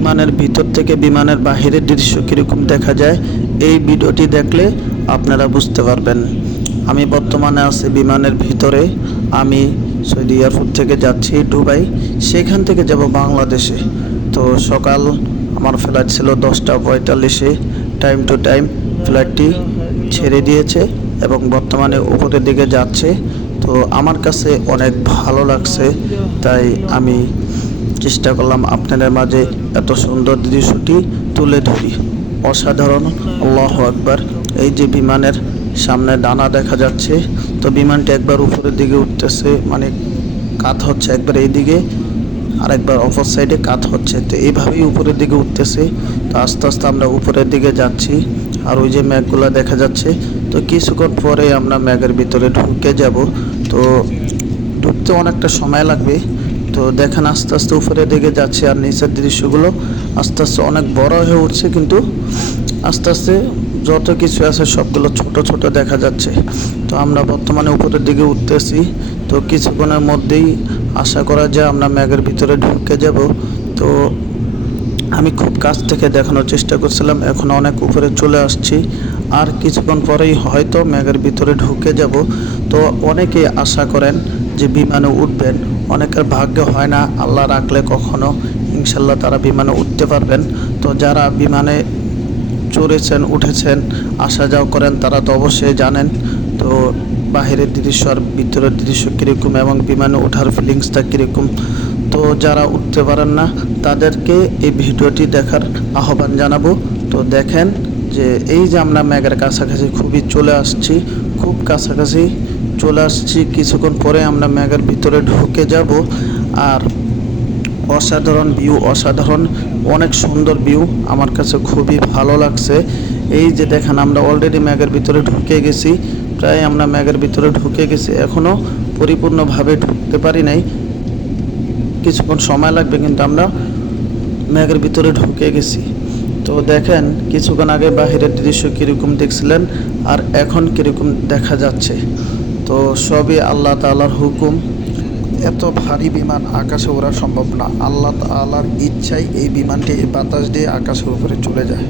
বিমানের ভিতর থেকে বিমানের বাহিরের দৃশ্য কীরকম দেখা যায়, এই ভিডিওটি দেখলে আপনারা বুঝতে পারবেন। আমি বর্তমানে আছি বিমানের ভিতরে। আমি সৌদি এয়ারপোর্ট থেকে যাচ্ছি দুবাই। সেখান থেকে যাব বাংলাদেশে। তো সকাল আমার ফ্লাইট ছিল দশটা পঁয়তাল্লিশে। টাইম টু টাইম ফ্লাইটটি ছেড়ে দিয়েছে এবং বর্তমানে উপরের দিকে যাচ্ছে। তো আমার কাছে অনেক ভালো লাগছে। তাই আমি চেষ্টা করলাম আপনাদের মাঝে এত সুন্দর দৃশ্যটি তুলে ধরি। অসাধারণ, আল্লাহ আকবার। এই যে বিমানের সামনে ডানা দেখা যাচ্ছে, তো বিমানটি একবার উপরের দিকে উঠতেছে মানে কাত হচ্ছে একবার এইদিকে আর একবার অপর সাইডে কাত হচ্ছে। তো এইভাবেই উপরের দিকে উঠতেছে, তো আস্তে আস্তে আমরা উপরের দিকে যাচ্ছি, আর ওই যে ম্যাগগুলো দেখা যাচ্ছে, তো কিছুক্ষণ পরে আমরা ম্যাগের ভিতরে ঢুকে যাব। তো ঢুকতে অনেকটা সময় লাগবে তো দেখেন আস্তে আস্তে উপরের দিকে যাচ্ছে আর নিচের দৃশ্যগুলো আস্তে আস্তে অনেক বড় হয়ে উঠছে, কিন্তু আস্তে আস্তে যত কিছু আছে সবগুলো ছোট ছোট দেখা যাচ্ছে। তো আমরা বর্তমানে উপরের দিকে উঠতেছি। তো কিছুক্ষণের মধ্যেই আশা করা যায় আমরা ম্যাগের ভিতরে ঢুকে যাব। তো আমি খুব কাছ থেকে দেখানোর চেষ্টা করছিলাম, এখন অনেক উপরে চলে আসছি। আর কিছুক্ষণ পরেই হয়তো ম্যাগের ভিতরে ঢুকে যাব। তো অনেকে আশা করেন যে বিমানে উঠবেন। অনেকের ভাগ্য হয় না, আল্লাহ রাখলে কখনো ইনশাল্লাহ তারা বিমানে উঠতে পারবেন। তো যারা বিমানে চড়েছেন, উঠেছেন, আসা যাওয়া করেন, তারা তো অবশ্যই জানেন। তো বাহিরের দৃশ্য আর ভিতরের দৃশ্য কীরকম এবং বিমানে ওঠার ফিলিংসটা কীরকম? তো যারা উঠতে পারেন না, তাদেরকে এই ভিডিওটি দেখার আহ্বান জানাব। তো দেখেন যে এই যে আমরা ম্যাগের কাছাকাছি খুবই চলে আসছি, খুব কাছাকাছি চলে আসছি। কিছুক্ষণ পরে আমরা ম্যাগের ভিতরে ঢুকে যাব। আর অসাধারণ ভিউ অসাধারণ, অনেক সুন্দর ভিউ আমার কাছে খুবই ভালো লাগছে। এই যে দেখেন, আমরা অলরেডি ম্যাগের ভিতরে ঢুকে গেছি। প্রায় আমরা ম্যাগের ভিতরে ঢুকে গেছি। এখনও পরিপূর্ণভাবে ঢুকতে পারি নাই। কিছুক্ষণ সময় লাগবে, কিন্তু আমরা ম্যাগের ভিতরে ঢুকে গেছি। তো দেখেন, কিছুক্ষণ আগে বাহিরের দৃশ্য কীরকম দেখছিলেন, আর এখন কীরকম দেখা যাচ্ছে। তো সবই আল্লাহ তালার হুকুম। এত ভারী বিমান আকাশে ওড়া সম্ভব না। আল্লাহ তালার ইচ্ছাই এই বিমানটি বাতাস দিয়ে আকাশের উপরে চলে যায়।